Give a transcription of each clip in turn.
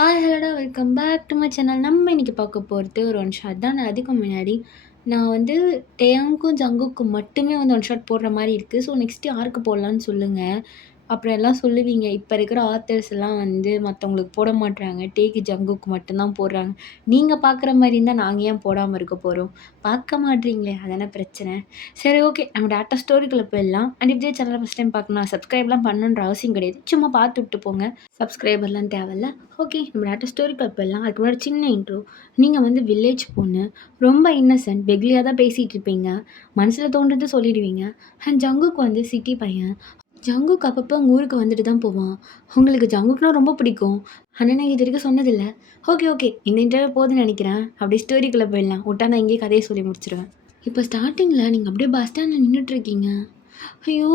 Hi ஹலோடா welcome back to my channel. நம்ம இன்னைக்கு பார்க்க போகிறது ஒரு ஒன் ஷாட் தான். அதுக்கு முன்னாடி நான் வந்து டேயாங்க்கும் ஜங்குக்கும் மட்டுமே வந்து ஒன் ஷாட் போடுற மாதிரி இருக்குது. ஸோ நெக்ஸ்ட்டு யாருக்கு போடலான்னு சொல்லுங்கள். அப்புறம் எல்லாம் சொல்லுவீங்க, இப்போ இருக்கிற ஆத்தர்ஸ் எல்லாம் வந்து மற்றவங்களுக்கு போட மாட்றாங்க, டேக்கு ஜங்குக்கு மட்டும்தான் போடுறாங்க. நீங்கள் பார்க்குற மாதிரி இருந்தால் நாங்கள் ஏன் போடாமல் இருக்க போகிறோம்? பார்க்க மாட்றீங்களே, அதானே பிரச்சனை. சரி, ஓகே, நம்ம டேரக்டாக ஸ்டோரிக்குள்ளே போயிடலாம். அண்ட் இதே சேனலை ஃபஸ்ட் டைம் பார்க்கணும், சப்ஸ்கிரைப்லாம் பண்ணணுன்ற அவசியம் கிடையாது, சும்மா பார்த்து விட்டு போங்க. சப்ஸ்கிரைபர்லாம் தேவையில்ல. ஓகே, நம்ம டேரக்டாக ஸ்டோரிக்குள்ளே போயிடலாம். அதுக்கு முன்னாடி சின்ன இன்ட்ரோ. நீங்கள் வந்து வில்லேஜ் பொண்ணு, ரொம்ப இன்னசென்ட், பெக்லியாக தான் பேசிகிட்டு இருப்பீங்க, மனசில் தோன்றது சொல்லிடுவீங்க. அண்ட் ஜங்குக்கு வந்து சிட்டி பையன். ஜங்குக் அப்பப்போ உங்கள் ஊருக்கு வந்துட்டு தான் போவான். உங்களுக்கு ஜங்குக்னா ரொம்ப பிடிக்கும், ஆனால் நான் இது வரைக்கும் சொன்னதில்லை. ஓகே ஓகே, இந்த இன்டர்வியூ போதுன்னு நினைக்கிறேன். அப்படியே ஸ்டோரிக்குள்ளே போயிடலாம். விட்டா நான் இங்கேயே கதையை சொல்லி முடிச்சிடுவேன். இப்போ ஸ்டார்டிங்கில் நீங்கள் அப்படியே பஸ் ஸ்டாண்டில் நின்றுட்டுருக்கீங்க. ஐயோ,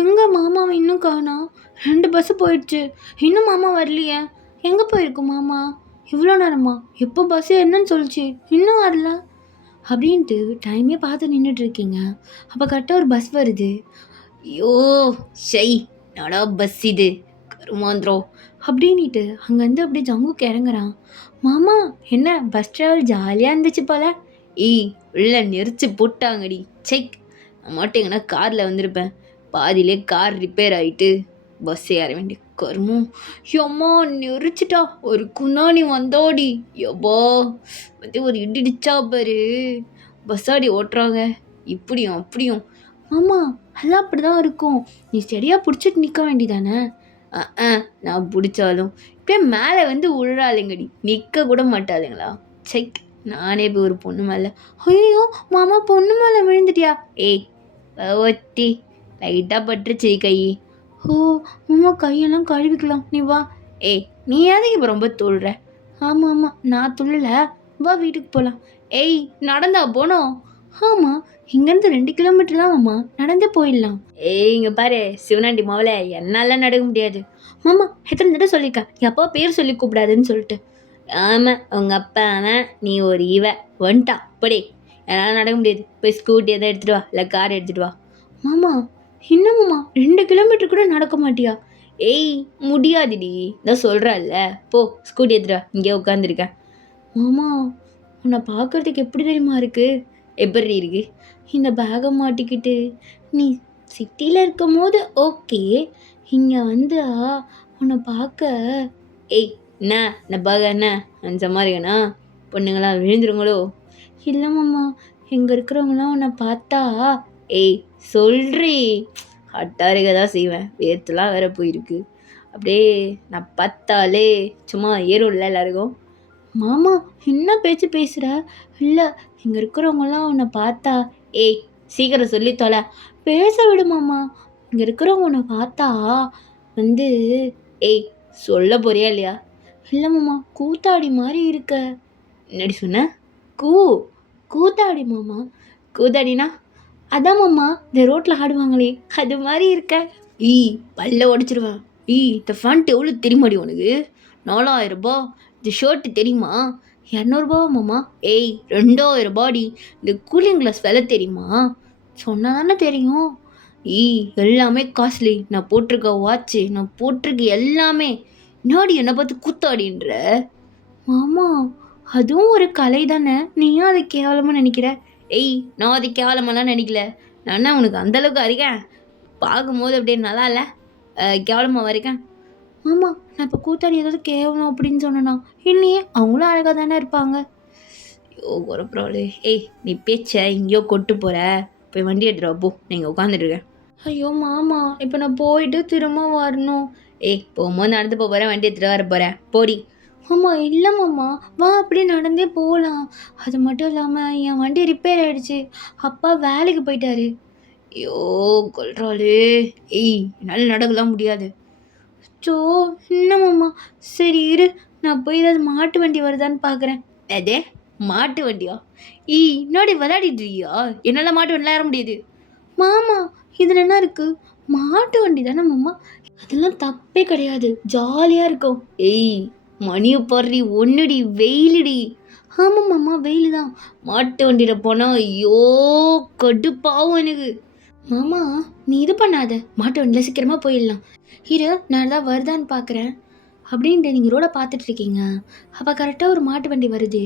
எங்கே மாமாவை இன்னும் காணோம்? 2 பஸ்ஸு போயிடுச்சு, இன்னும் மாமா வரலையே. எங்கே போயிருக்கும் மாமா? இவ்வளோ நேரமா? எப்போ பஸ்ஸு என்னன்னு சொல்லிச்சு, இன்னும் வரல அப்படின்ட்டு டைமே பார்த்து நின்றுட்டுருக்கீங்க. அப்போ கரெக்டாக ஒரு பஸ் வருது. ஐயோ ஷை, நடா பஸ் இது, கருமாந்திரம் அப்படின்ட்டு அங்கேருந்து அப்படியே ஜங்குக்கு இறங்குறான். மாமா, என்ன பஸ் ட்ராவல் ஜாலியாக இருந்துச்சு போல? ஏய், உள்ள நெரிச்சு போட்டாங்கடி. செக், நான் மட்டும் எங்கன்னா காரில் வந்திருப்பேன், பாதியிலே கார் ரிப்பேர் ஆகிட்டு பஸ் ஏற வேண்டிய கருமும். எம்மா நெரிச்சிட்டா, ஒரு குன்னானி வந்தோடி. எவ்வா வந்து ஒரு இடிச்சா பாரு, பஸ்ஸாடி ஓட்டுறாங்க இப்படியும் அப்படியும். மாமா, அதெல்லாம் அப்படி தான் இருக்கும், நீ ஸ்டெடியாக பிடிச்சிட்டு நிற்க வேண்டிதானே? நான் பிடிச்சாலும் இப்படியே மேலே வந்து உழுறாளுங்கடி, நிற்க கூட மாட்டாளுங்களா? செக், நானே போய் ஒரு பொண்ணு மேலே. ஐயோ மாமா, பொண்ணு மேலே விழுந்துட்டியா? ஏய் ஒத்தி, லைட்டாக பட்டுருச்சு கை. ஓ மாமா, கையெல்லாம் கழுவிக்கலாம், நீ வா. ஏய், நீ எதுக்கு இப்போ ரொம்ப துள்ளுற? ஆமாம் ஆமாம், நான் துள்ளலை, வா வீட்டுக்கு போகலாம். ஏய், நடந்தா போனோம்? ஆமாம், இங்கேருந்து 2 கிலோமீட்டர் தான் மாமா, நடந்தே போயிடலாம். ஏய், இங்கே பாரு சிவனாண்டி மாவளை, என்னால் நடக்க முடியாது. மாமா, எத்தனை தடவை சொல்லியிருக்கேன் எப்போ பேர் சொல்லி கூப்பிடாதுன்னு சொல்லிட்டு. ஆமாம், உங்கள் அப்பா அவன், நீ ஒரு வந்துட்டா படி. என்னால் நடக்க முடியாது, போய் ஸ்கூட்டி எதாவது எடுத்துகிட்டு வா, இல்லை கார் எடுத்துகிட்டு வா. மாமா, இன்னமும்மா 2 கிலோமீட்டர் கூட நடக்க மாட்டியா? ஏய், முடியாதுடி, இதான் சொல்கிறாள்ல, போ ஸ்கூட்டி எடுத்துகிட்டு வா, இங்கே உட்காந்துருக்கேன். மாமா, உன்னை பார்க்குறதுக்கு எப்படி தெரியுமா இருக்குது? எப்படி இருக்கு? இந்த பேகை மாட்டிக்கிட்டு நீ சிட்டியில் இருக்கும் போது ஓகே, இங்கே வந்து உன்னை பார்க்க. ஏய், என்ன இந்த பேக என்ன அந்த மாதிரியாண்ணா? பொண்ணுங்களாம் விழுந்துருங்களோ? இல்லை மாமா, இங்கே இருக்கிறவங்களாம் உன்னை பார்த்தா. ஏய் சொல்றி, அட்டாரிக்க தான் செய்வேன், வேர்த்துலாம் வேற போயிருக்கு, அப்படியே நான் பார்த்தாலே சும்மா ஏறும்ல எல்லாருக்கும். மாமா, என்ன பேச்சு பேசுகிற? இல்லை, இங்கே இருக்கிறவங்களாம் உன்னை பார்த்தா. ஏய், சீக்கிரம் சொல்லி தொலை, பேச விடு மாமா. இங்கே இருக்கிறவங்க உன்னை பார்த்தா வந்து. ஏய், சொல்ல போறியா இல்லையா? இல்லை மாமா, கூத்தாடி மாதிரி இருக்க. என்னடி சொன்ன? கூத்தாடி மாமா. கூத்தாடினா அதான் மாமா, இந்த ரோட்டில் ஆடுவாங்களே அது மாதிரி இருக்க. பல்ல உடச்சிருவேன். இந்த ஃபேண்ட் எவ்வளோ தெரியுமாடி உனக்கு? 4000 ரூபா. இந்த ஷர்ட்டு தெரியுமா? 200 மாமா. ஏய், 2000 ரூபாடி. இந்த கூலிங் கிளாஸ் விலை தெரியுமா? சொன்னால் தானே தெரியும். எல்லாமே காஸ்ட்லி. நான் போட்டிருக்க வாட்ச்சு, நான் போட்டிருக்க எல்லாமே. நாடி என்னை பார்த்து கூத்தாடின்ற? மாமா, அதுவும் ஒரு கலை தானே, நீயும் அதை கேவலமாக நினைக்கிற? ஏய், நான் அதை கேவலமாலாம் நினைக்கல. நான் உனக்கு அந்தளவுக்கு அறிக்கேன்? பார்க்கும்போது அப்படியே நல்லா இல்லை, கேவலமாக வரைக்கேன். மாமா, நான் இப்போ கூத்தாடி ஏதாவது கேவலம் அப்படின்னு சொன்னேன்னா? இல்லையே, அவங்களும் அழகாக தானே இருப்பாங்க. ஐயோ குறப்புறாளே. ஏய், நீ பேச்ச இங்கேயோ கொட்டு போகிற, போய் வண்டி எடுத்துகிட்டு போ, நீங்கள் உட்காந்துட்டுருக்கேன். ஐயோ மாமா, இப்போ நான் போயிட்டு திரும்ப வரணும். ஏய், போகும்போது நடந்து போகிறேன், வண்டி எடுத்துகிட்டு வர போகிறேன், போடி. மாமா, இல்லை மாமா, வா அப்படியே நடந்தே போகலாம். அது மட்டும் இல்லாமல் என் வண்டி ரிப்பேர் ஆகிடுச்சு, அப்பா வேலைக்கு போயிட்டாரு. ஐயோ கொல்றாளே. ஏய், என்னால் நடக்கலாம் முடியாது. சோ, என்ன மாமா? சரி இரு, நான் போய் ஏதாவது மாட்டு வண்டி வருதான்னு பார்க்குறேன். அதே மாட்டு வண்டியா? என்னோட விளையாடிட்டு இருக்கியா? என்னால் மாட்டு வண்டிலாம் ஏற முடியாது. மாமா, இதில் என்ன இருக்குது? மாட்டு வண்டி தானே மாமா, அதெல்லாம் தப்பே கிடையாது, ஜாலியாக இருக்கும். ஏய், மணியை பாடுறி, ஒன்றுடி, வெயிலுடி. ஆமாம் மாமா, வெயில் தான். மாட்டு வண்டியில் போனால் ஐயோ கடுப்பாகும் எனக்கு. மாமா, நீ இது பண்ணாத, மாட்டு வண்டியில் சீக்கிரமாக போயிடலாம். இரு, நான் தான் வருதான்னு பார்க்குறேன். அப்படின்ட்டு நீங்கள் ரோட பார்த்துட்ருக்கீங்க. அப்போ கரெக்டாக ஒரு மாட்டு வண்டி வருது.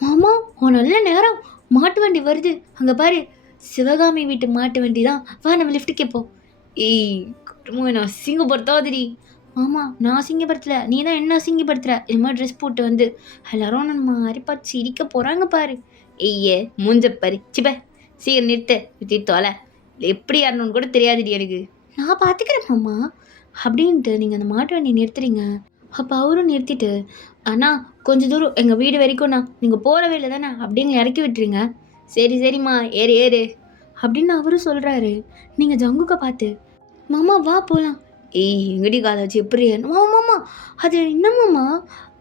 மாமா உன் நல்ல நேரம், மாட்டு வண்டி வருது அங்கே பாரு, சிவகாமி வீட்டு மாட்டு வண்டி தான், வா நம்ம லிஃப்ட்டுக்கு கேட்போம். ஏய் குடும்பம் என்ன அசிங்கப்படுத்தாதடி. மாமா நான் அசிங்கப்படுத்தல, நீ தான் என்ன அசிங்கப்படுத்துற. இது மாதிரி ட்ரெஸ் போட்டு வந்து எல்லாரும் நம்ம மாதிரி பார்த்து சிரிக்க போகிறாங்க பாரு. ஐயே மூஞ்ச பாரு, சிப்ப சீக்கிரம் நிறுத்த விட்டு தொலை, எப்படி ஆடணும்னு கூட தெரியாதுடி எனக்கு. நான் பார்த்துக்கிறேன் மாமா அப்படின்ட்டு நீங்கள் அந்த மாட்டு வண்டி நிறுத்துறீங்க. அப்போ அவரும் நிறுத்திட்டு, அண்ணா கொஞ்சம் தூரம் எங்கள் வீடு வரைக்கும்ண்ணா, நீங்கள் போகிற வேலை தானே அப்படின்னு இறக்கி விட்டுருங்க. சரி சரிம்மா ஏறு ஏறு அப்படின்னு அவரும் சொல்கிறாரு. நீங்கள் ஜங்குக்க பார்த்து, மாமா வா போகலாம். ஏய் எங்கடி காலை வச்சு எப்படி மாமா மாமா அது என்னமாம்மா,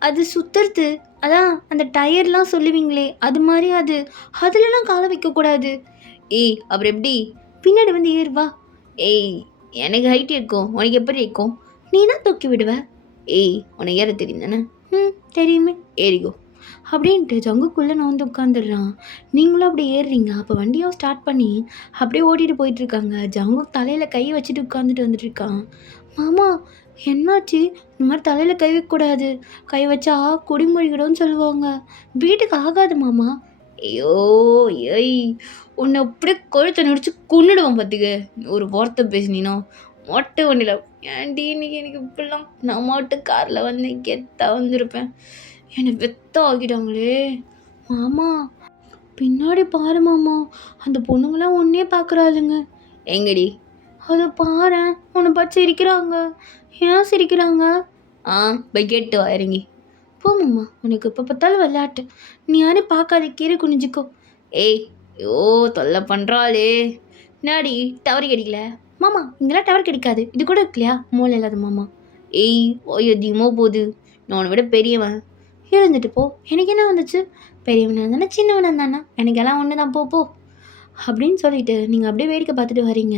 அது சுற்றுறது, அதான் அந்த டயர்லாம் சொல்லுவீங்களே அது மாதிரி, அதுலலாம் காலை வைக்கக்கூடாது. ஏய் அப்புறம் எப்படி, பின்னாடி வந்து ஏறு வா. ஏய் எனக்கு ஹைட் இருக்கும், உனக்கு எப்படி இருக்கும், நீ தான் தூக்கி விடுவ. ஏய் உனக்கு ஏற தெரியும் தானே, தெரியுமே ஏறிக்கோ அப்படின்ட்டு ஜங்குக்குள்ளே நான் வந்து உட்காந்துடுறான். நீங்களும் அப்படி ஏறுறீங்க. அப்போ வண்டியும் ஸ்டார்ட் பண்ணி அப்படியே ஓட்டிகிட்டு போயிட்டுருக்காங்க. ஜங்கு தலையில் கை வச்சுட்டு உட்காந்துட்டு வந்துட்டுருக்கான். மாமா என்னாச்சு, இந்த மாதிரி தலையில் கை வைக்கக்கூடாது, கை வச்சா குடிமொழிகிடும்னு சொல்லுவாங்க, வீட்டுக்கு ஆகாது மாமா. ஐயோ ஏய் உன்னை அப்படியே கொழுத்தை நடிச்சு கொன்னுடுவான் பார்த்துக்க, ஒரு வார்த்தை பேசினீனோ மொட்டை வண்டியில். ஏன்டி இன்னைக்கு எனக்கு இப்படிலாம், நான் மட்டும் காரில் வந்து கெத்தாக வந்திருப்பேன், என்னை வெத்த ஆக்கிட்டாங்களே. மாமா பின்னாடி பாரு மாமா, அந்த பொண்ணுங்களாம் ஒன்றே பார்க்குறாளுங்க. எங்கடி, அதை பாரு, உன்னை பார்த்து சிரிக்கிறாங்க. ஏன் சிரிக்கிறாங்க? போய் கேட்டு வா இறங்கி. போ மாமா, உனக்கு இப்போ பார்த்தாலும் விளையாட்டு, நீ யாரையும் பார்க்காத, கீரை குனிஞ்சிக்கோ. ஏய் யோ தொல்லை பண்ணுறாளே, என்னாடி டவர் கிடைக்கல மாமா, இங்கெல்லாம் டவர் கிடைக்காது, இது கூட இருக்கலையா மூளை இல்லாத மாமா. ஏய் ஓய் அதிகமாக போகுது, நான் உன்னை விட பெரியவன், இருந்துட்டு போ, எனக்கு என்ன வந்துச்சு, பெரியவனாக இருந்தானே சின்னவனாக இருந்தானே எனக்கெல்லாம் ஒன்று தான், போ போ அப்படின்னு சொல்லிட்டு நீங்கள் அப்படியே வேடிக்கை பார்த்துட்டு வரீங்க.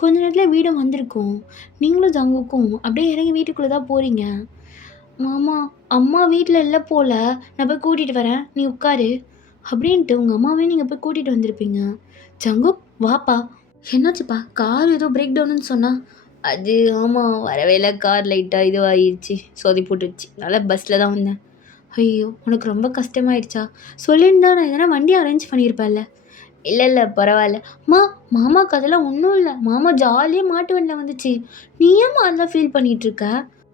கொஞ்ச நேரத்தில் வீடும் வந்திருக்கும். நீங்களும் ஜங்குக்கும் அப்படியே இறங்கி வீட்டுக்குள்ளே தான் போகிறீங்க. மாமா அம்மா வீட்டில் இல்லை போல், நான் போய் கூட்டிகிட்டு வரேன், நீ உட்காரு அப்படின்ட்டு உங்கள் அம்மாவையும் நீங்கள் போய் கூட்டிகிட்டு வந்திருப்பீங்க. ஜங்கு வாப்பா, என்னாச்சுப்பா, கார் ஏதோ பிரேக் டவுன்னு சொன்னா. அது ஆமாம், வரவே இல்லை, கார் லைட்டாக இதுவாகிடுச்சு, சொதி போட்டுடுச்சு, அதனால் பஸ்ஸில் தான் வந்தேன். ஐயோ உனக்கு ரொம்ப கஷ்டமாயிடுச்சா, சொல்லியிருந்தா நான் எதனா வண்டி அரேஞ்ச் பண்ணியிருப்பேன்ல. இல்லை பரவாயில்ல மாமாவுக்கு அதெல்லாம் ஒன்றும் இல்லை, மாமா ஜாலியாக மாட்டு வண்டியில் வந்துச்சு, நீ ஏம்மா அதெல்லாம் ஃபீல் பண்ணிகிட்ருக்க.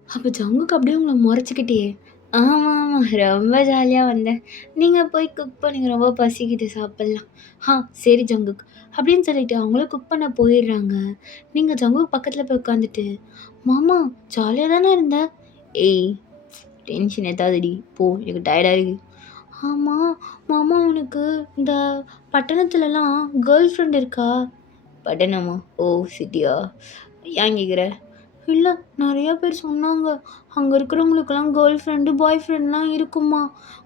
அப்போ ஜங்குக்கு அப்படியே உங்களை முறைச்சிக்கிட்டே, ஆமாம் ரொம்ப ஜாலியாக வந்தேன், நீங்கள் போய் குக் பண்ணிங்க, ரொம்ப பசிக்கிட்டு சாப்பிட்லாம். சரி ஜங்குக் அப்படின்னு சொல்லிட்டு அவங்களும் குக் பண்ண போயிடுறாங்க. நீங்கள் ஜங்குக்கு பக்கத்தில் போய் உட்காந்துட்டு, மாமா ஜாலியாக தானே இருந்த. ஏய் டென்ஷன் ஏதாவதுடி, போ எனக்கு டயர்டாக இருக்குது. ஆமாம் மாமா, உனக்கு இந்த பட்டணத்துலலாம் கேர்ள் ஃப்ரெண்ட் இருக்கா. பட்டணமா, ஓ சிட்டியா, ஏன் கேட்குற. இல்லை நிறையா பேர் சொன்னாங்க, அங்கே இருக்கிறவங்களுக்கெல்லாம் கேர்ள் ஃப்ரெண்டு பாய் ஃப்ரெண்ட்லாம் இருக்குமா,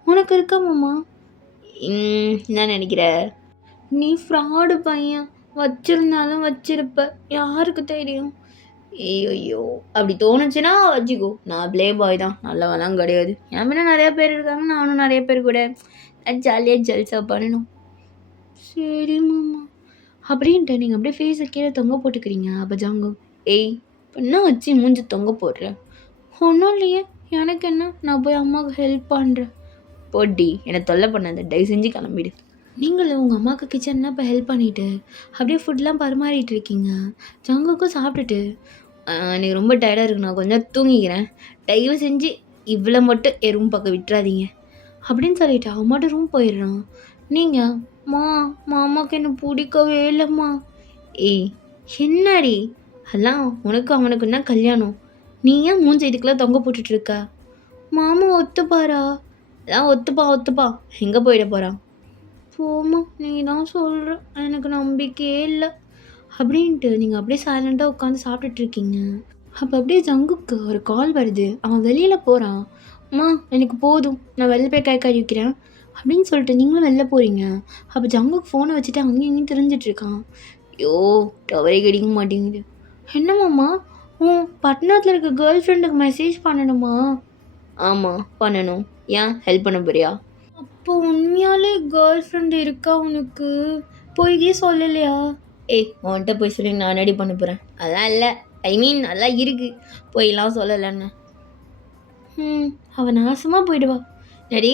உனக்கு இருக்கா மாமா. என்ன நினைக்கிற, நீ ஃப்ராடு பையன், வச்சிருந்தாலும் வச்சிருப்ப, யாருக்கு தெரியும். ஐயோ அப்படி தோணுச்சுன்னா வச்சுக்கோ, நான் ப்ளே பாய் தான், நல்லவெல்லாம் கிடையாது, என் பின்னா நிறையா பேர் இருக்காங்க, நானும் நிறைய பேர் கூட ஜாலியாக ஜல்சா பண்ணணும். சரி மாமா அப்படின்ட்டு நீங்கள் அப்படியே ஃபேஸை கீழே தொங்க போட்டுக்கிறீங்க. அப்போ ஜங்கு, ஏய் என்ன வச்சு மூஞ்சி தொங்க போடுறேன். ஒன்றும் இல்லையே, எனக்கு என்ன, நான் போய் அம்மாவுக்கு ஹெல்ப் பண்ணுறேன். போட்டி என்னை தொல்லை பண்ணாத, தயவு செஞ்சு கிளம்பிடு. நீங்களும் உங்கள் அம்மாவுக்கு கிச்சன்லாம் இப்போ ஹெல்ப் பண்ணிவிட்டு அப்படியே ஃபுட்லாம் பரிமாறிட்டு இருக்கீங்க. ஜங்குக்கும் சாப்பிட்டுட்டு, எனக்கு ரொம்ப டயர்டாக இருக்கு, நான் கொஞ்சம் தூங்கிக்கிறேன், தயவு செஞ்சு இவ்வளோ மட்டும் என் ரூம் பக்கம் விட்டுறாதீங்க அப்படின்னு சொல்லிட்டு அவன் மட்டும் ரூம் போயிடுறான். நீங்கள் மாமாவுக்கு என்ன பிடிக்கவே இல்லைம்மா. ஏய் என்னடி, அதெல்லாம் உனக்கு அவனுக்கு தான் கல்யாணம், நீ ஏன் மூஞ்சி இதுக்கெல்லாம் தொங்க போட்டுட்ருக்க. மாமா ஒத்துப்பாரா. அதான் ஒத்துப்பா, எங்கே போயிட போகிறான். போமா நீ தான் சொல்கிற, எனக்கு நம்பிக்கையே இல்லை அப்படின்ட்டு நீங்கள் அப்படியே சைலண்ட்டாக உட்காந்து சாப்பிட்டுட்ருக்கீங்க. அப்போ அப்படியே ஜங்குக்கு ஒரு கால் வருது. அவன் வெளியில் போகிறான். எனக்கு போதும், நான் வெளில போய் கை கழுவிக்கிறேன் அப்படின்னு சொல்லிட்டு நீங்களும் வெளில போகிறீங்க. அப்போ ஜங்குக்கு ஃபோனை வச்சுட்டு அங்கேயும் இங்கேயும் தெரிஞ்சிட்ருக்கான். ஐயோ டவரே கிடைக்க மாட்டேங்குது. என்னமாம்மா, பட்டணத்தில் இருக்க கேர்ள் ஃப்ரெண்டுக்கு மெசேஜ் பண்ணணுமா. ஆமாம் பண்ணணும், ஏன் ஹெல்ப் பண்ண போறியா. அப்போ உண்மையாலே கேர்ள் ஃப்ரெண்டு இருக்கா உனக்கு, போய்கே சொல்லலையா. உன்கிட்ட போய் சொல்லி நான் ரெடி பண்ண போகிறேன், அதெல்லாம் இல்லை, ஐ மீன் நல்லா இருக்குது, போயெல்லாம் சொல்லலைன்னு. ம். அவ நாசமா போயிடுவா. டாடி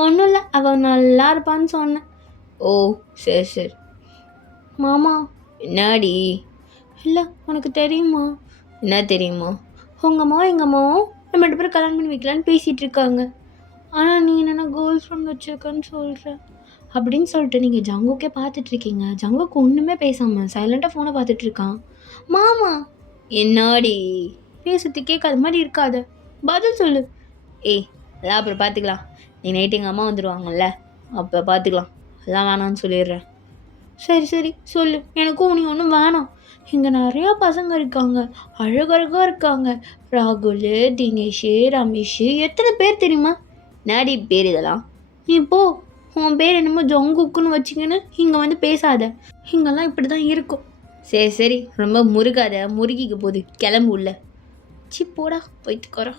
ஒன்றும் இல்லை, அவள் நல்லா இருப்பான்னு சொன்னேன். ஓ சரி சரி. மாமா என்னாடி? இல்லை உனக்கு தெரியுமா? என்ன தெரியுமா? உங்கள் அம்மாவும் எங்கள் அம்மாவும் நம்ம 2 பேரும் கல்யாணம் பண்ணி வைக்கலான்னு பேசிகிட்டு இருக்காங்க. ஆனால் நீ என்னென்ன கேர்ள் ஃப்ரெண்ட் வச்சுருக்கன்னு சொல்கிற அப்படின்னு சொல்லிட்டு நீங்கள் ஜங்குக்கே பார்த்துட்ருக்கீங்க. ஜங்குக்கு ஒன்றுமே பேசாமல் சைலண்ட்டாக ஃபோனை பார்த்துட்ருக்கான். மாமா என்னாடி? பேசுறது கேட்காத மாதிரி இருக்காத, பதில் சொல்லு. ஏய் எல்லாம் அப்புறம் பார்த்துக்கலாம், நீ நைட்டு எங்கள் அம்மா வந்துடுவாங்கல்ல அப்போ பார்த்துக்கலாம், எல்லாம் வேணான்னு சொல்லிடுறேன். சரி சரி சொல்லு, எனக்கும் நீ ஒன்றும் வேணாம். இங்கே நிறையா பசங்க இருக்காங்க, அழகழகாக இருக்காங்க. ராகுல், தினேஷ், ரமேஷ், எத்தனை பேர் தெரியுமா? நாடி பேர் இதெல்லாம். நீ போ, உன் பேர் என்னமோ ஜங்குக்குன்னு வச்சிங்கன்னு இங்கே வந்து பேசாத. இங்கெல்லாம் இப்படி தான் இருக்கும். சரி சரி ரொம்ப முருகாத, முருகிக்க போகுது, கிளம்பு உள்ள. சி போடா போய்த்துக்கோறா.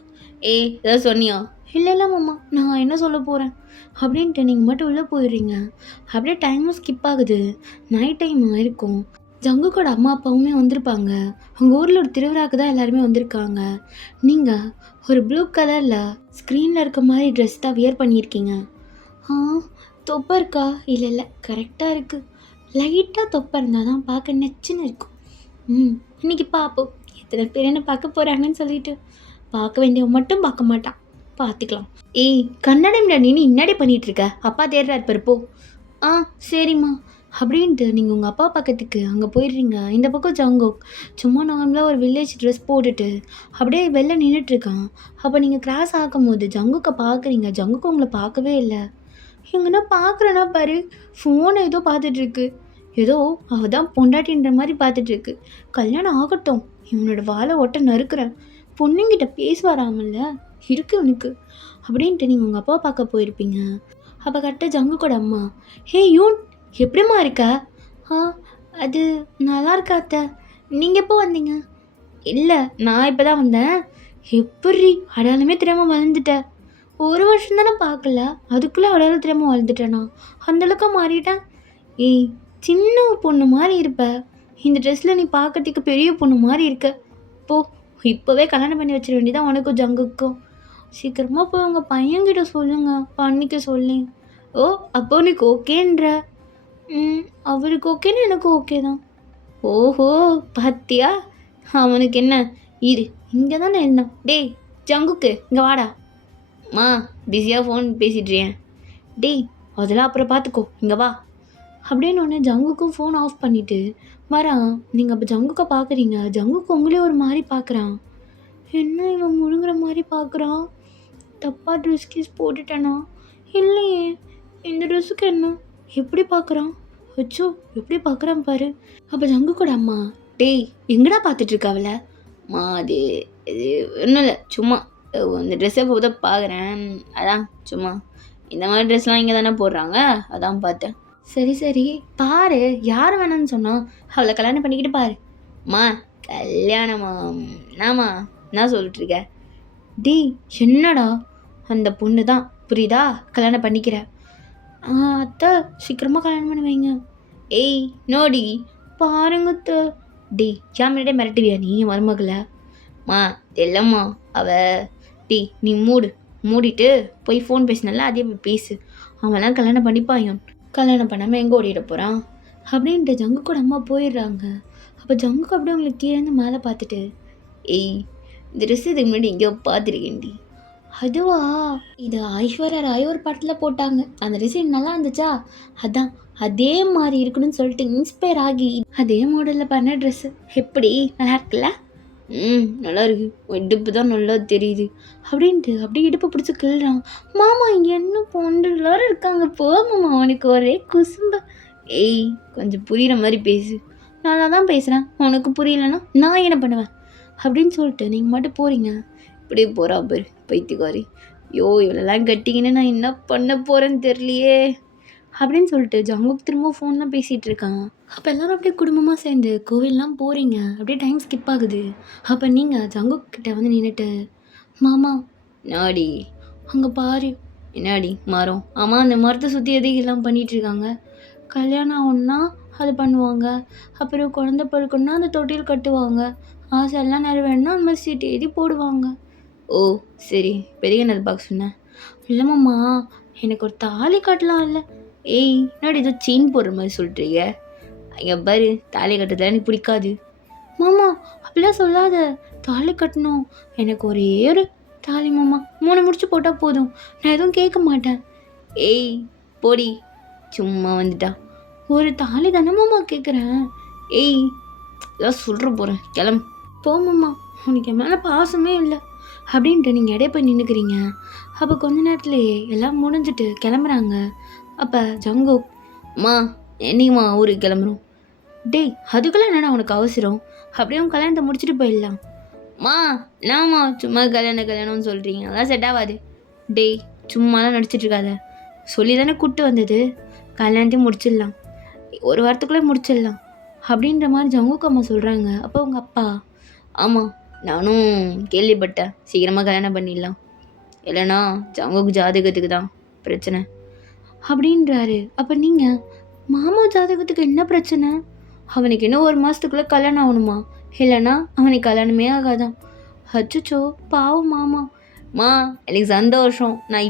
ஏய் ஏதாவது சொன்னியா? இல்லை இல்லை மாமா, நான் என்ன சொல்ல போகிறேன் அப்படின்ட்டு நீங்கள் மட்டும் உள்ளே போயிடுறீங்க. அப்படியே டைமும் ஸ்கிப் ஆகுது. நைட் டைம் ஆயிருக்கும். ஜங்குக்கோட அம்மா அப்பாவுமே வந்திருப்பாங்க. உங்கள் ஊரில் ஒரு திருவிழாவுக்கு தான் எல்லாருமே வந்திருக்காங்க. நீங்கள் ஒரு ப்ளூ கலரில் ஸ்க்ரீனில் இருக்க மாதிரி ட்ரெஸ் தான் வியர் பண்ணியிருக்கீங்க. ஆ தொப்பை இருக்கா? இல்லை இல்லை கரெக்டாக இருக்குது. லைட்டாக தொப்பை இருந்தால் தான் பார்க்க நெச்சுன்னு இருக்கும். இன்னைக்கு பார்ப்போம் எத்தனை பேர் என்ன பார்க்க போகிறாங்கன்னு சொல்லிட்டு. பார்க்க வேண்டியவன் மட்டும் பார்க்க மாட்டான், பார்த்துக்கலாம். ஏய் கன்னடம் நீ இன்னாடி பண்ணிகிட்ருக்க, அப்பா தேடுறாரு பருப்போ. ஆ சரிம்மா அப்படின்ட்டு நீங்கள் உங்கள் அப்பா பக்கத்துக்கு அங்கே போயிடுறீங்க. இந்த பக்கம் ஜங்குக் சும்மா நார்மலாக ஒரு வில்லேஜ் ட்ரெஸ் போட்டுட்டு அப்படியே வெளில நின்றுட்டுருக்கான். அப்போ நீங்கள் கிராஸ் ஆகும்போது ஜங்குக்கை பார்க்குறீங்க. ஜங்குக்கு உங்களை பார்க்கவே இல்லை. எங்கன்னா பார்க்குறேன்னா பாரு, ஃபோனை ஏதோ பார்த்துட்ருக்கு. ஏதோ அவள் தான் பொண்டாட்டின்ற மாதிரி பார்த்துட்ருக்கு. கல்யாணம் ஆகட்டும், இவனோட வாழை ஒட்ட நறுக்கிறேன். பொண்ணுங்கிட்ட பேசுவாராமல்ல இருக்கு இவனுக்கு அப்படின்ட்டு நீங்கள் உங்கள் அப்பா பார்க்க போயிருப்பீங்க. அப்போ கரெக்டாக ஜங்குக்கோட அம்மா, ஹே யூன் எப்படிம்மா இருக்க? அது நல்லா இருக்கா அத்தை, நீங்கள் எப்போ வந்தீங்க? இல்லை நான் இப்போ தான் வந்தேன். எப்படி அடையாளமே தெரியாமல் வளர்ந்துட்டேன். ஒரு வருஷம் தானே பார்க்கல, அதுக்குள்ளே அடையாளம் தெரியாமல் வளர்ந்துட்டேனா? அந்தளவுக்கு மாறிட்டேன். ஏய் சின்ன பொண்ணு மாதிரி இருப்ப, இந்த ட்ரெஸ்ஸில் நீ பார்க்கறதுக்கு பெரிய பொண்ணு மாதிரி இருக்க. போ இப்போவே கல்யாணம் பண்ணி வச்சிட வேண்டியதான் உனக்கும் ஜங்குக்கும். சீக்கிரமாக போய் உங்கள் பையன்கிட்ட சொல்லுங்க, பண்ணிக்க சொல்லி. ஓ அப்போ உனக்கு ஓகேன்ற? அவருக்கு ஓகேன்னு எனக்கு ஓகே தான். ஓஹோ பார்த்தியா, அவனுக்கு என்ன இரு இங்கே தானே இருந்தான். டேய் ஜங்குக்கு இங்கே வாடா. மா பிஸியாக ஃபோன் பேசிட்றியேன். டேய் அதெல்லாம் அப்புறம் பார்த்துக்கோ, இங்கே வா அப்படின்னு ஒன்று ஜங்குக்கும் ஃபோன் ஆஃப் பண்ணிவிட்டு வரான். நீங்கள் அப்போ ஜங்குக்கை பார்க்குறீங்க. ஜங்குக்கு உங்களே ஒரு மாதிரி பார்க்குறான். என்ன இவன் முழுங்குற மாதிரி பார்க்குறான்? தப்பாக ட்ரெஸ் கீஸ் போட்டுட்டேனா? இல்லையே, இந்த ட்ரெஸ்ஸுக்கு என்ன எப்படி பார்க்குறான்? வச்சோ எப்படி பார்க்குறான் பாரு. அப்போ ஜங்குக்கோட அம்மா, டேய் எங்கடா பார்த்துட்ருக்க அவளை? மா அது இது ஒன்றும் இல்லை, சும்மா இந்த ட்ரெஸ்ஸை போத பார்க்குறேன், அதான் சும்மா. இந்த மாதிரி ட்ரெஸ்லாம் இங்கே தானே போடுறாங்க, அதான் பார்த்தேன். சரி சரி பாரு, யார் வேணான்னு சொன்னால் அவளை கல்யாணம் பண்ணிக்கிட்டு பாரு. மா கல்யாணமா? என்னம்மா என்ன சொல்லிட்டுருக்க? டேய் என்னடா, அந்த பொண்ணு தான் புரியுதா, கல்யாணம் பண்ணிக்கிற. அத்தை சீக்கிரமாக கல்யாணம் பண்ணி வைங்க. ஏய் நோடி பாருங்க அத்தை. டேய் ஏன் முன்னாடியே மிரட்டுவியா நீ மருமகளை? மா இல்லைம்மா அவ. டேய் நீ மூடிட்டு போய் ஃபோன் பேசினால அதே போய் பேசு. அவன்லாம் கல்யாணம் பண்ணிப்பாங்க, கல்யாணம் பண்ணாமல் எங்கே ஓடிட போகிறான் அப்படின்ட்டு ஜங்குக்கோட அம்மா போயிடுறாங்க. அப்போ ஜங்குக்கு அப்படியே உங்களுக்கு கீழேருந்து மேலே பார்த்துட்டு, ஏய் இந்த ட்ரெஸ் இதுக்கு முன்னாடி எங்கேயோ பார்த்துருக்கேன்டி. அதுவா, இது ஐஸ்வர்யா ராய் ஒரு படத்தில் போட்டாங்க, அந்த ட்ரெஸ் நல்லா இருந்துச்சா, அதான் அதே மாதிரி இருக்கணும்னு சொல்லிட்டு இன்ஸ்பயர் ஆகி அதே மாடலில் பண்ண ட்ரெஸ்ஸு. எப்படி நல்லா இருக்குல்ல? நல்லா இருக்கு, இடுப்பு தான் நல்லா தெரியுது அப்படின்ட்டு அப்படியே இடுப்பை பிடிச்சி கிள்றான். மாமா இங்கே என்ன பொண்ணு எல்லாரும் இருக்காங்க, போமாம்மா அவனுக்கு ஒரே குசும்பு. ஏய் கொஞ்சம் புரிகிற மாதிரி பேசு. நல்லா தான் பேசுகிறேன், உனக்கு புரியலன்னா நான் என்ன பண்ணுவேன் அப்படின்னு சொல்லிட்டு நீங்கள் மட்டும் போகிறீங்க. இப்படியே போகிறா பாரு பைத்தியக்காரி. யோ இவளெல்லாம் கட்டிக்கின்னு நான் என்ன பண்ண போகிறேன்னு தெரியலையே அப்படின்னு சொல்லிட்டு ஜங்குக்கு திரும்ப ஃபோன் தான் பேசிகிட்டு இருக்கான். அப்போ எல்லோரும் அப்படியே குடும்பமாக சேர்ந்து கோவில்லாம் போகிறீங்க. அப்படியே டைம் ஸ்கிப் ஆகுது. அப்போ நீங்கள் ஜங்குக்கிட்ட வந்து நின்றுட்டு, மாமா நாடி அங்கே பாரு. என்னாடி மரம்? ஆமாம் அந்த மரத்தை சுற்றி எதையெல்லாம் பண்ணிகிட்ருக்காங்க. கல்யாணம் ஆகணுன்னா அது பண்ணுவாங்க, அப்புறம் குழந்த பிறக்கணுன்னா அந்த தொட்டில் கட்டுவாங்க, ஆசையெல்லாம் நிறைவேறணும்னா அந்த மாதிரி சீட்டு எழுதி போடுவாங்க. ஓ சரி, பெரிய என்னது பார்க்க சொன்னேன்? இல்ல மாமா, எனக்கு ஒரு தாலி கட்டலாம் இல்ல. ஏய் என்னடி ஏதோ செயின் போடுற மாதிரி சொல்றீங்க? இங்க பாரு, தாலி கட்டுறதுலாம் எனக்கு பிடிக்காது. மாமா அப்படிலாம் சொல்லாத, தாலி கட்டணும். எனக்கு ஒரே ஒரு தாலி மாமா, 3 முடிச்சு போட்டா போதும், நான் எதுவும் கேட்க மாட்டேன். ஏய் போடி, சும்மா வந்துட்டா. ஒரு தாலி தானே மாமா கேட்குறேன். ஏய் ஏதாவது சொல்ற போகிறேன், கிளம்பு. போ மாமா, உனக்கு என் மேலே பாசமே இல்லை அப்படின்ட்டு நீங்கள் இடையே போய் நின்றுக்கிறீங்க. அப்போ கொஞ்ச நேரத்துலேயே எல்லாம் முடிஞ்சிட்டு கிளம்புறாங்க. அப்போ ஜங்கு, அம்மா என்னைக்குமா ஊருக்கு கிளம்புறோம்? டேய் அதுக்குள்ளே என்னடா உனக்கு அவசரம்? அப்படியே உன் கல்யாணத்தை முடிச்சுட்டு போயிடலாம். மா என்னம்மா சும்மா கல்யாணம்னு சொல்கிறீங்க, அதெல்லாம் செட் ஆகாது. டேய் சும்மாலாம் நடிச்சிட்டு இருக்காத, சொல்லி தானே கூப்பிட்டு வந்தது, கல்யாணத்தையும் முடிச்சிடலாம், ஒரு வாரத்துக்குள்ளே முடிச்சிடலாம் அப்படின்ற மாதிரி ஜங்குக்கு அம்மா சொல்கிறாங்க. அப்போ உங்கள் அப்பா, ஆமாம் நானும் கேள்விப்பட்டேன், சீக்கிரமாக கல்யாணம் பண்ணிடலாம், இல்லைனா ஜங்குக்கு ஜாதகத்துக்கு தான் பிரச்சனை அப்படின்றாரு. அப்போ நீங்கள், மாமா ஜாதகத்துக்கு என்ன பிரச்சனை? அவனுக்கு இன்னும் 1 மாதத்துக்குள்ளே கல்யாணம் ஆகணுமா, இல்லைனா அவனுக்கு கல்யாணமே ஆகாதான். அச்சோ பாவம் மாமா. மா எனக்கு சந்தோஷம், நான்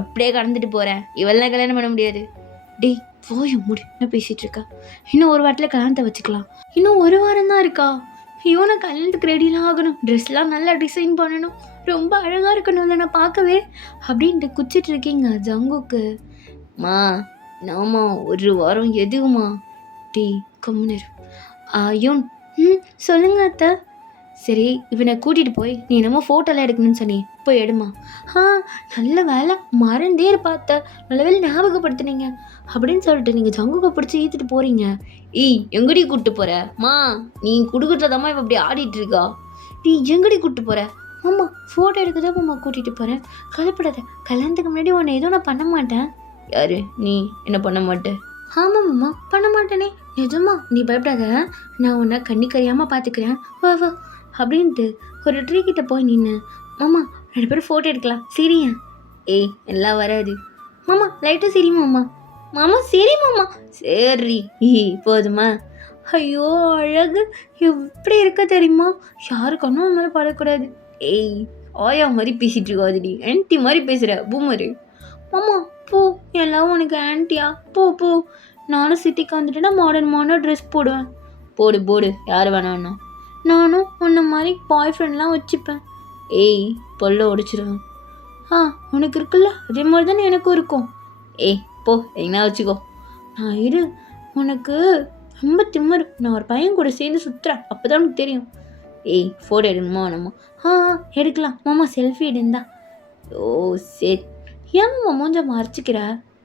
அப்படியே கடந்துட்டு போகிறேன், இவெல்லாம் கல்யாணம் பண்ண முடியாது. டேய் போய் முடி, என்ன பேசிகிட்டு இருக்கா? இன்னும் ஒரு வாரத்தில் கல்யாணத்தை வச்சுக்கலாம். இன்னும் 1 வாரம் தான் இருக்கா? இவனை கல்யாணத்துக்கு ரெடிலாம் ஆகணும், ட்ரெஸ்லாம் நல்லா டிசைன் பண்ணணும், ரொம்ப அழகாக இருக்கணும் இல்லை நான் பார்க்கவே அப்படின்ட்டு குச்சிட்டு இருக்கீங்க ஜங்குக்கு. மா நாமா 1 வாரம் எதுவுமா? டீ கம்முனர். யோன், சொல்லுங்க அத்தை. சரி இவனை கூட்டிகிட்டு போய் நீ என்னமோ ஃபோட்டோலாம் எடுக்கணும்னு சொன்னி, போய் எடுமா. நல்ல வேலை, மறந்தே பார்த்த, நல்ல வேலை ஞாபகப்படுத்துனீங்க அப்படின்னு சொல்லிட்டு நீங்கள் ஜங்குவை பிடிச்சி ஈத்துட்டு போகிறீங்க. ஏய் எங்கடி கூப்பிட்டு போகிற? மா நீ கொடுக்குறதாம்மா இவன் அப்படி ஆடிட்டு இருக்கா. நீ எங்கடி கூப்பிட்டு போகிற? ஆமா ஃபோட்டோ எடுக்க தான் மாமா கூட்டிகிட்டு போகிறேன், கலப்படாத, கல்யாணத்துக்கு முன்னாடி உன்னை எதுவும் நான் பண்ண மாட்டேன். யாரு நீ? என்ன பண்ண மாட்டேன்? ஆமாம் மாமா பண்ண மாட்டேனே, நிஜமா, நீ பயப்படாத, நான் உன்னை கண்ணிக்கறியாமல் பார்த்துக்கிறேன், வா வா அப்படின்ட்டு ஒரு ட்ரீ கிட்ட போய் நின்று, மாமா 2 பேரும் ஃபோட்டோ எடுக்கலாம், சரியா? ஏய் எல்லாம் வராது மாமா, லைட்டாக சரி மாமா. மாமா சரி மாமா. சரி போதுமா? ஐயோ அழகு எப்படி இருக்க தெரியுமா, யாருக்கணும் அது மேலே படக்கூடாது. ஏய் ஆயா மாதிரி பேசிகிட்டு இருக்காதுடி, ஆன்ட்டி மாதிரி பேசுகிற பூமரு. மாமா போ, எல்லாம் உனக்கு ஆன்ட்டியா, போ போ, நானும் சிட்டிக்கு வந்துட்டேன்னா மாடர்ன் ட்ரெஸ் போடுவேன். போடு போடு, யார் வேணான்னா, நானும் உன்ன மாதிரி பாய் ஃப்ரெண்ட்லாம் வச்சுப்பேன். ஏய் பொல்ல உடைச்சிருவேன். உனக்கு இருக்குல்ல, அதே மாதிரி தானே எனக்கும் இருக்கும். ஏய் போ, எங்கன்னா வச்சுக்கோ. நான் இரு, உனக்கு ரொம்ப திமிரு, நான் ஒரு பையன் கூட சேர்ந்து சுற்றுறேன், அப்போ தான் உனக்கு தெரியும். ஏய் ஃபோட்டோ எடுக்கணுமா வேணாமா? எடுக்கலாம் மாமா, செல்ஃபி எடுந்தா. ஓ சரி, ஏன் மாமா மூஞ்ச மறைச்சிக்கிற?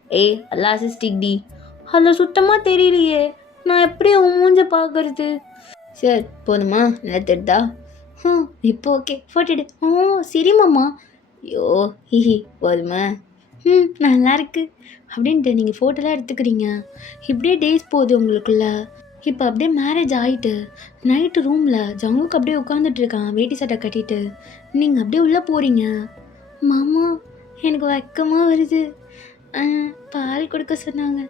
ஏய் அதெல்லாம் அசிஸ்டிக் டி, அதில் சுத்தமாக தெரியலையே, நான் எப்படி உன் மூஞ்ச பார்க்கறது? சரி போதுமா, நல்லா தெரிதா? இப்போ ஓகே, ஃபோட்டோ எடு. சரி மாமா. ஐயோ ஹிஹி போதுமா? நல்லா இருக்கு அப்படின்ட்டு நீங்கள் ஃபோட்டோலாம் எடுத்துக்கிறீங்க. இப்படியே டேஸ் போகுது உங்களுக்குள்ள. இப்போ அப்படியே மேரேஜ் ஆகிட்டு நைட்டு ரூமில் ஜங்குக்கு அப்படியே உட்காந்துட்டு இருக்கான், வேட்டி சட்டை கட்டிட்டு. நீங்கள் அப்படியே உள்ளே போகிறீங்க. மாமா எனக்கு வெக்கமாக வருது, பால் கொடுக்க சொன்னாங்க.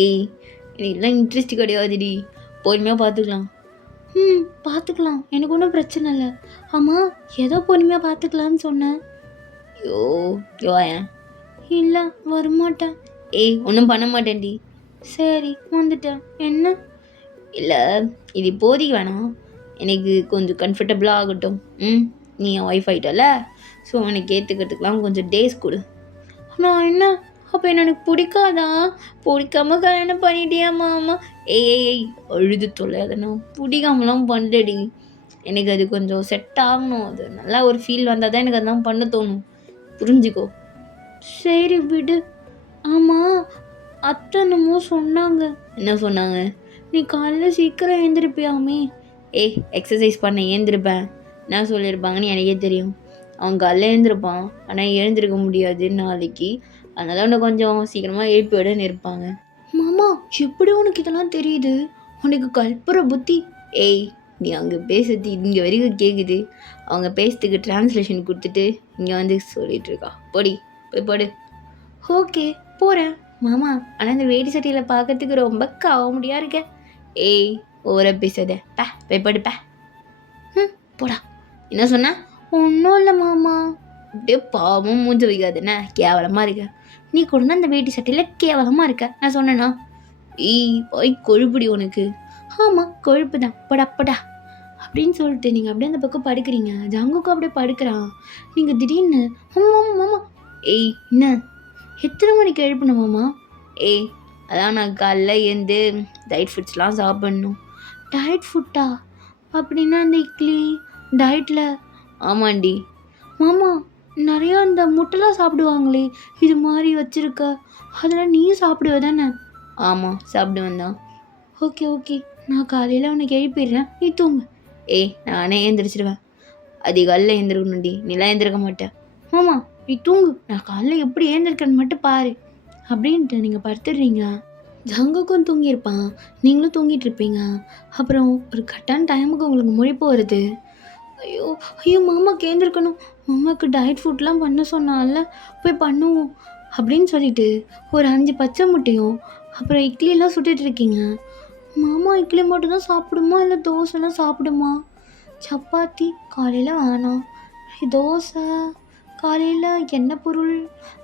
ஏய் எனக்குலாம் இன்ட்ரெஸ்ட் கிடையாதுடி, பொறுமையாக பார்த்துக்கலாம். பார்த்துக்கலாம், எனக்கு ஒன்றும் பிரச்சனை இல்லை. ஆமாம் ஏதோ பொறுமையாக பார்த்துக்கலான்னு சொன்னேன். யோ ஏன்? இல்லை வரமாட்டேன். ஏய் ஒன்றும் பண்ண மாட்டேன்டி. சரி வந்துட்டேன். என்ன? இல்லை இது இப்போதைக்கு வேணாம், எனக்கு கொஞ்சம் கம்ஃபர்டபுளாக ஆகட்டும். நீ என் ஒய்ஃப் ஆகிட்டல, ஸோ உனக்கு ஏற்றுக்கிறதுக்கெலாம் கொஞ்சம் டேஸ் கொடு. நான் என்ன அப்போ எனக்கு பிடிக்காதா? பிடிக்காம கல்யாணம் பண்ணிட்டியா மாமா? ஏய் அழுது தொலையாதண்ணா, பிடிக்காமலாம் பண்ணடி, எனக்கு அது கொஞ்சம் செட் ஆகணும், அது நல்லா ஒரு ஃபீல் வந்தால் தான் எனக்கு அதெல்லாம் பண்ண தோணும், புரிஞ்சுக்கோ. சரி விடு. ஆமாம் அத்தை என்னமோ சொன்னாங்க. என்ன சொன்னாங்க? நீ காலையில் சீக்கிரம் எழுந்திருப்பியாமே. எக்ஸசைஸ் பண்ண எழுந்திருப்பேன், என்ன சொல்லியிருப்பாங்கன்னு எனக்கே தெரியும். அவன் காலையில் எழுந்திருப்பான், ஆனால் எழுந்திருக்க முடியாது நாளைக்கு, அதனால உன்னை கொஞ்சம் சீக்கிரமாக எழுப்பி விடன்னு இருப்பாங்க. மாமா எப்படி உனக்கு இதெல்லாம் தெரியுது? உனக்கு கல்புற புத்தி. ஏய் நீ அங்கே பேசுறது இங்கே வரைக்கும் கேட்குது, அவங்க பேசுறதுக்கு டிரான்ஸ்லேஷன் கொடுத்துட்டு இங்கே வந்து சொல்லிட்டு இருக்கா. போடி போய் போடு. ஓகே போகிறேன் மாமா, ஆனால் இந்த வேட்டி சட்டியில் பார்க்கறதுக்கு ரொம்ப காமெடியாக இருக்க. ஏய் ஓவராக பேசாத, போய் படுப்ப. போடா. என்ன சொன்ன? ஒன்றும் இல்லை மாமா. அப்படியே பாவம் மூஞ்ச வைக்காதுண்ணே, கேவலமாக இருக்க. நீ கூட அந்த வேட்டி சட்டையில் கேவலமாக இருக்க. நான் சொன்னேன்னா போய் கொழுப்புடி உனக்கு. ஆமாம் கொழுப்பு தான், படா அப்படின்னு சொல்லிட்டு நீங்கள் அப்படியே அந்த பக்கம் படுக்கிறீங்க. ஜங்குக்கும் அப்படியே படுக்கிறான். நீங்கள் திடீர்னு மாமா என்ன எத்தனை மணிக்கு எழுப்பணும் மாமா? அதான் நான் காலைல எழுந்து டயட் ஃபுட்ஸ்லாம் சாப்பிட்ணும். டயட் ஃபுட்டா? அப்படின்னா அந்த இட்லி டயட்டில்? ஆமாண்டி. மாமா நிறையா அந்த முட்டைலாம் சாப்பிடுவாங்களே, இது மாதிரி வச்சுருக்க, அதெல்லாம் நீ சாப்பிடுவ தானே? ஆமாம் சாப்பிடுவேன் தான். ஓகே நான் காலையில் உனக்கு எழுப்பிடுறேன், நீ தூங்கு. நானே எழுந்திரிச்சிடுவேன். அதிகாலையில் எழுந்திருக்கணும்டி, நீலாம் எழுந்திருக்க மாட்டேன். மாமா நீ தூங்கு, நான் காலையில் எப்படி எழுந்திருக்கேன்னு மட்டும் பாரு அப்படின்ட்டு நீங்கள் படுத்துடுறீங்க. ஜங்குக்கும் தூங்கியிருப்பான், நீங்களும் தூங்கிட்டு இருப்பீங்க. அப்புறம் ஒரு கரெக்டான டைமுக்கு உங்களுக்கு முழிப்பு வருது. ஐயோ மாமாக்கு எழுந்திருக்கணும், மாமாவுக்கு டயட் ஃபுட்லாம் பண்ண சொன்னால போய் பண்ணுவோம் அப்படின்னு சொல்லிட்டு ஒரு 5 பச்சை முட்டையும் அப்புறம் இட்லியெல்லாம் சுட்டுட்டு இருக்கீங்க. மாமா இட்லி மட்டும்தான் சாப்பிடுமா இல்லை தோசைலாம் சாப்பிடுமா? சப்பாத்தி காலையில் வேணாம், தோசை காலையில் என்ன பொருள்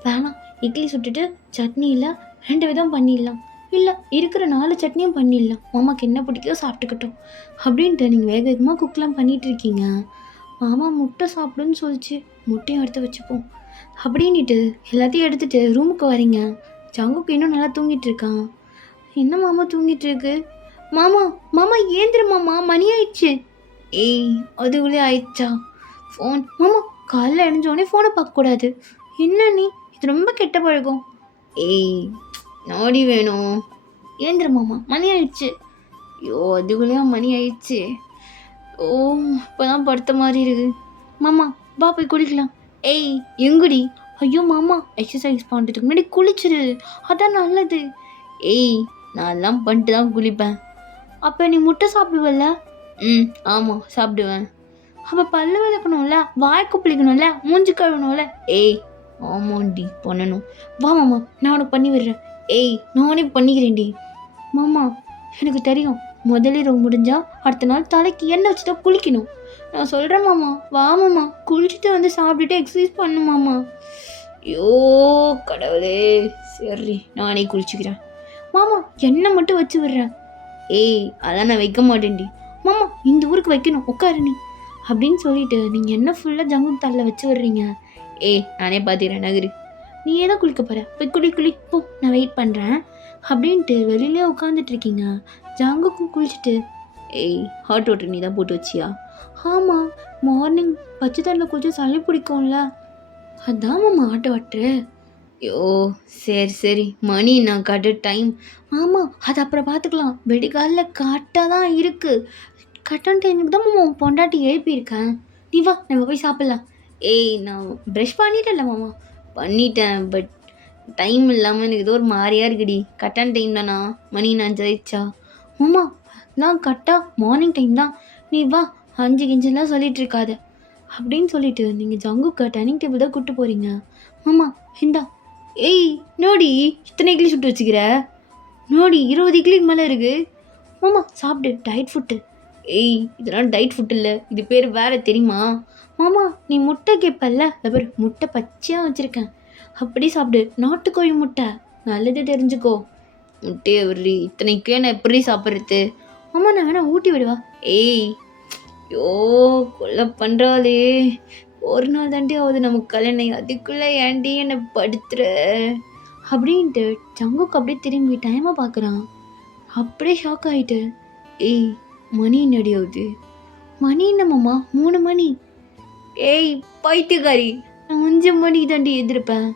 வேணாம், இட்லி சுட்டுட்டு சட்னியில் 2 விதம் பண்ணிடலாம், இல்லை இருக்கிற 4 சட்னியும் பண்ணிடலாம், மாமாக்கு என்ன பிடிக்குதோ சாப்பிட்டுக்கட்டும் அப்படின்ட்டு நீங்கள் வேக வேகமாக குக்கெலாம் பண்ணிகிட்டு இருக்கீங்க. மாமா முட்டை சாப்பிடுன்னு சொல்லிச்சு, முட்டையும் எடுத்து வச்சுப்போம் அப்படின்ட்டு எல்லாத்தையும் எடுத்துகிட்டு ரூமுக்கு வரீங்க. ஜங்குக்கு இன்னும் நல்லா தூங்கிட்டு இருக்கான். என்ன மாமா தூங்கிட்டு இருக்கு? மாமா ஏந்திர மாமா, மணி ஆயிடுச்சு. அதுக்குள்ளே ஆயிடுச்சா? ஃபோன் மாமா காலைல எழுந்தோடனே ஃபோனை பார்க்கக்கூடாது. என்ன நீ, இது ரொம்ப கெட்ட பழக்கம். நாடி வேணும், ஏந்திர மாமா, மணி ஆயிடுச்சு. அதுக்குள்ளேயா மணி ஆயிடுச்சு? இப்போதான் படுத்த மாதிரி இருக்கு. மாமா வா போய் குளிக்கலாம். எங்குடி? ஐயோ மாமா எக்ஸசைஸ் பண்ணுறதுக்கு முன்னாடி குளிச்சிரு, அதான் நல்லது. நான் எல்லாம் பண்ணிட்டு தான் குளிப்பேன். அப்போ நீ முட்டை சாப்பிடுவல்ல? ஆமாம் சாப்பிடுவேன். அப்போ பல்லு விளக்கணும்ல, வாய்க்கு பிடிக்கணும்ல, மூஞ்சி கழுவணும்ல. ஆமாண்டி பண்ணணும். வா மாமா நான் உனக்கு பண்ணி விடுறேன். நானே பண்ணிக்கிறேன்டி. மாமா எனக்கு தெரியும், முதலிரவு முடிஞ்சா அடுத்த நாள் தலைக்கு எண்ணெய் வச்சு தான் குளிக்கணும். நான் சொல்கிறேன் மாமா, வா மாமா, குளிச்சுட்டு வந்து சாப்பிட்டுட்டு எக்ஸசைஸ் பண்ணு மாமா. கடவுளே, சரி நானே குளிச்சுக்கிறேன். மாமா எண்ணெய் மட்டும் வச்சு விடுறேன். அதான் நான் வைக்க மாட்டேன்டி. மாமா இந்த ஊருக்கு வைக்கணும், உட்காரு நீ அப்படின்னு சொல்லிட்டு நீங்கள் எண்ணெய் ஃபுல்லாக ஜங்கு தலையில் வச்சு விடுறீங்க. நானே பார்த்துக்கிறேன், நகரு, நீ ஏதோ குளிக்க போகிற, போய் குளிப்போ, நான் வெயிட் பண்ணுறேன் அப்படின்ட்டு வெளியிலே உட்காந்துட்டு இருக்கீங்க. ஜங்குக்கும் குளிச்சுட்டு ஹாட் வாட்டர் நீ தான் போட்டு வச்சியா? ஆமாம், மார்னிங் பச்சை தண்ணியில் குளிச்சு சளி பிடிக்கும்ல, அதான் மாமா ஹாட் வாட்ரு. சரி மணி நான் காட்டு டைம். ஆமாம் அது அப்புறம் பார்த்துக்கலாம், வெடிகாலில் காட்டாக தான் இருக்குது. கரெக்டான டைமுக்கு தான் மாமா பொண்டாட்டி எழுப்பியிருக்கேன். நீ வா நம்ம போய் சாப்பிட்லாம். நான் ப்ரஷ் பண்ணிட்டேன்ல மாமா. பண்ணிட்டேன், பட் டைம் இல்லாமல் எனக்கு ஏதோ ஒரு மாதிரியாக இருக்குடி. கரெக்டான டைம் தானா? மணி நான் ஜெயிச்சா? மாமா நான் கரெக்டாக மார்னிங் டைம் தான், நீ வா 5 கிஞ்சிலாம் சொல்லிகிட்டு இருக்காத அப்படின்னு சொல்லிட்டு நீங்கள் ஜங்குக்கு டைனிங் டேபிள் தான் கூப்பிட்டு போகிறீங்க. மாமா இந்தா. நோடி இத்தனை இட்லி சுட்டு வச்சுக்கிற, நோடி 20 இட்லிக்கு மேலே இருக்குது. மாமா சாப்பிடு, டயட் ஃபுட்டு. இதெல்லாம் டயட் ஃபுட் இல்லை, இது பேர் வேறு தெரியுமா? மாமா நீ முட்டை கேட்பல்ல, அது பேர் முட்டை பச்சையாக வச்சுருக்கேன், அப்படி சாப்பிடு, நாட்டுக்கோழி முட்டை, நல்லது தெரிஞ்சுக்கோ. முட்டையை விடுறி, இத்தனைக்கே நான் எப்படி சாப்பிட்றது? மாமா நான் வேணா ஊட்டி விடுவா. கொலை பண்ணுறாளே, ஒரு நாள் தாண்டி ஆகுது நமக்கு கல்யாணம், அதுக்குள்ளே ஏன்டி என்னை படுத்துற அப்படின்ட்டு ஜங்குக்கு அப்படியே திரும்பி டைமை பார்க்குறான். அப்படியே ஷாக் ஆகிட்டு, மணி என்னடி ஆகுது? மணி என்னம்மாம்மா 3 மணி. பைத்தியக்காரி, நான் 5 மணிக்கு தாண்டி எதிர்ப்பேன்.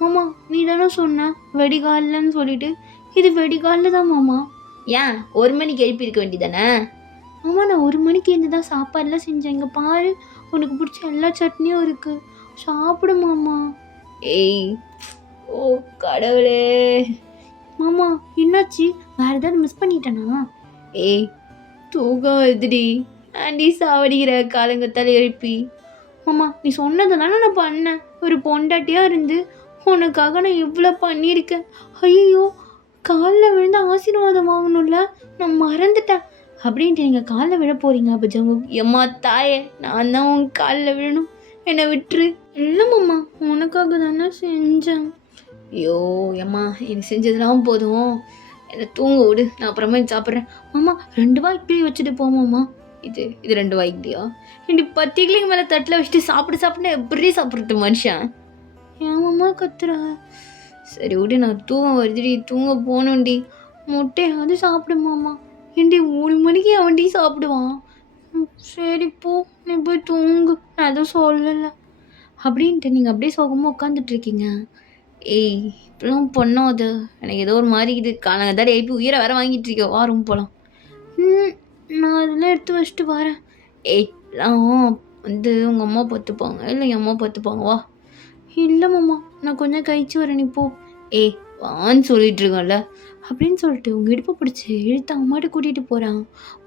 மாமா நீ தானே சொன்ன வெடிகாலன்னு சொல்லிட்டு, இது வெடிகாலில் தான் மாமா. ஏன் 1 மணிக்கு எழுப்பியிருக்க வேண்டியதானே? மாமா நான் 1 மணிக்கு இருந்து தான் சாப்பாடுலாம் செஞ்சேன், இங்கே பாரு உனக்கு பிடிச்ச எல்லா சட்னியும் இருக்குது, சாப்பிடு மாமா. கடவுளே. மாமா என்னாச்சு, வேறு ஏதாவது மிஸ் பண்ணிட்டேனா? தூக்கம் வருதுடி, ஆண்டி சாவடிக்கிற காலங்கத்தால் எழுப்பி. மாமா நீ சொன்னதை தானே நான் பண்ணேன், ஒரு பொண்டாட்டியாக இருந்து உனக்காக நான் இவ்வளோ பண்ணியிருக்கேன். ஐயோ காலில் விழுந்து ஆசீர்வாதம் வாங்கணும்ல, நான் மறந்துட்டேன் அப்படின்ட்டு நீங்கள் காலில் விழ போகிறீங்க. அப்போ ஜங்கு, எம்மா தாயே நான் தான் உன் காலில் விழணும், என்னை விட்டுரு. இல்லை மாமா, உனக்காக தானே செஞ்சேன். ஐயோ ஏம்மா, எனக்கு செஞ்சதெல்லாம் போதும், என்னை தூங்க விடு, நான் அப்புறமா சாப்பிட்றேன். மாமா 2 வாய் இட்லி வச்சுட்டு போமாம்மா. இது 2 வாய் இட்லியா? இப்படி 10 இட்லிக்கு மேலே தட்டில் வச்சுட்டு சாப்பிட்டு எப்படி சாப்பிட்றது மனுஷன்? ஏமாம்மா கத்துற? சரி விடு, நான் தூங்க வருதுடி, தூங்க போகணும்டி. முட்டையாவது சாப்பிடுமாம்மா. ஏண்டி 3 மணிக்கு அவன்டி சாப்பிடுவான்? சரி போ, நீ போய் தூங்கு, நான் எதுவும் சொல்லலை அப்படின்ட்டு நீங்கள் அப்படியே சோகமாக உட்காந்துட்ருக்கீங்க. ஏய் இப்படிலாம் பண்ணாத, எனக்கு ஏதோ ஒரு மாதிரி இது காலங்கத்தாடி எழுப்பி உயிரை வேற வாங்கிட்டு இருக்கேன். வா ரூம் போகலாம். நான் அதெல்லாம் எடுத்து வச்சுட்டு வரேன். ஏய் எல்லாம் வந்து உங்கள் அம்மா பார்த்துப்பாங்க, இல்லை என் அம்மா பார்த்துப்பாங்க, வா. இல்லை மாமா, நான் கொஞ்சம் கழிச்சு வரேன், நீ போ. ஏய் வான்னு சொல்லிட்டு இருக்கேன்ல அப்படின்னு சொல்லிட்டு உங்கள் இடுப்பை பிடிச்சி இழுத்து அம்மாட்ட கூட்டிகிட்டு போகிறான்.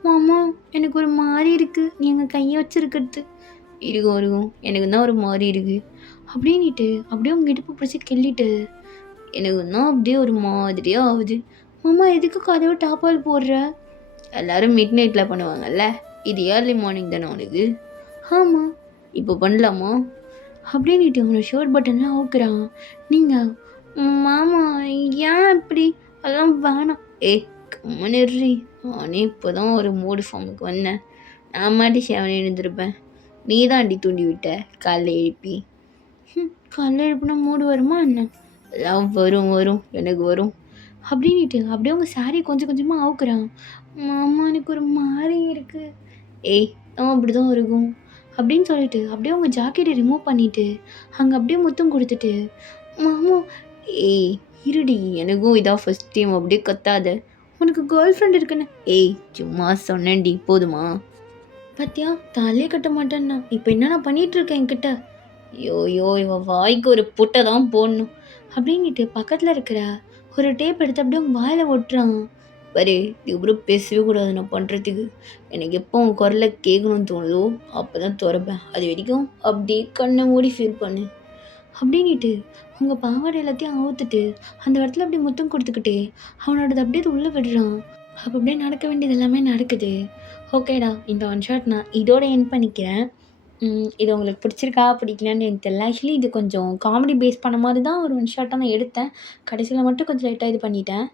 மாமா எனக்கு ஒரு மாதிரி இருக்குது, நீ எங்கள் கையை வச்சுருக்கிறது. இருக்கும் எனக்கு தான் ஒரு மாதிரி இருக்குது அப்படின்ட்டு அப்படியே உங்கள் இடுப்பை பிடிச்சி கிள்ளிட்டு எனக்கு தான் அப்படியே ஒரு மாதிரியாக ஆகுது. மாமா எதுக்கு கதவு டாப்பால் போடுற? எல்லோரும் மிட் நைட்டில் பண்ணுவாங்கல்ல, இது ஏர்லி மார்னிங் தானே உனக்கு? ஆமாம், இப்போ பண்ணலாமா அப்படின்ட்டு அவனை ஷர்ட் பட்டன்லாம் அவுக்குறான். நீங்கள் மாமா ஏன் இப்படி? அதெல்லாம் வேணாம். கம்மனிடுறி, நானே இப்போ தான் ஒரு மூடு ஃபார்முக்கு வந்தேன். நான் மாட்டி சேவனை எழுந்திருப்பேன், நீ தான் அடி தூண்டி விட்ட காலைல எழுப்பி. காலைல எழுப்புனா மூடு வருமா என்ன? எல்லாம் வரும் எனக்கு வரும் அப்படின்ட்டு அப்படியே உங்கள் சாரியை கொஞ்சம் கொஞ்சமாக அவுக்குறான். மாமா எனக்கு ஒரு மாதிரி இருக்குது. அவன் அப்படி தான் இருக்கும் அப்படின்னு சொல்லிட்டு அப்படியே உங்கள் ஜாக்கெட்டை ரிமூவ் பண்ணிவிட்டு அங்கே அப்படியே முத்தம் கொடுத்துட்டு, மாமா இருடி, எனக்கும் இதான் ஃபஸ்ட் டைம், அப்படியே கத்தாத, உனக்கு கேர்ள் ஃப்ரெண்ட் இருக்குன்னு. சும்மா சொன்னேன்டி, போதுமா? பார்த்தியா, தாலியே கட்ட மாட்டேன்னா இப்போ என்ன நான் பண்ணிகிட்ருக்கேன் என்கிட்ட. ஐயோ இவன் வாய்க்கு ஒரு புட்டை தான் போடணும் அப்படின்ட்டு பக்கத்தில் இருக்கிற ஒரு டேப் எடுத்து அப்படியே உங்கள் வாயில் ஒட்டுறான். பாரு, இதுக்கப்புறம் பேசவே கூடாது நான் பண்ணுறதுக்கு. எனக்கு எப்போ உன் குரலை கேட்கணும்னு தோணுதோ அப்போ தான் திறப்பேன். அது வரைக்கும் அப்படியே கண்ணை மூடி ஃபீல் பண்ணு அப்படின்ட்டு உங்கள் பாவாடை எல்லாத்தையும் அவுத்துட்டு அந்த இடத்துல அப்படியே முத்தம் கொடுத்துக்கிட்டே அவனோடது அப்படியே உள்ளே விடுறான். அப்போ அப்படியே நடக்க வேண்டியது எல்லாமே நடக்குது. ஓகேடா, இந்த ஒன் ஷாட் நான் இதோட என் பண்ணிக்கிறேன். இது உங்களுக்கு பிடிச்சிருக்கா பிடிக்கலான்னு எனக்கு தெரியல. ஆக்சுவலி இது கொஞ்சம் காமெடி பேஸ் பண்ண மாதிரி தான் ஒரு ஒன் ஷாட்டாக நான் எடுத்தேன். கடைசியில் மட்டும் கொஞ்சம் லைட்டாக இது பண்ணிட்டேன்.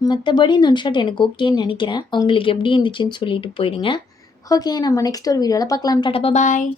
மற்றபடி இந்த ஒன் ஷாட் எனக்கு ஓகேன்னு நினைக்கிறேன். உங்களுக்கு எப்படி இருந்துச்சுன்னு சொல்லிட்டு போயிடுங்க. ஓகே, நம்ம நெக்ஸ்ட் ஒரு வீடியோவில் பார்க்கலாம். டாடா பாய்.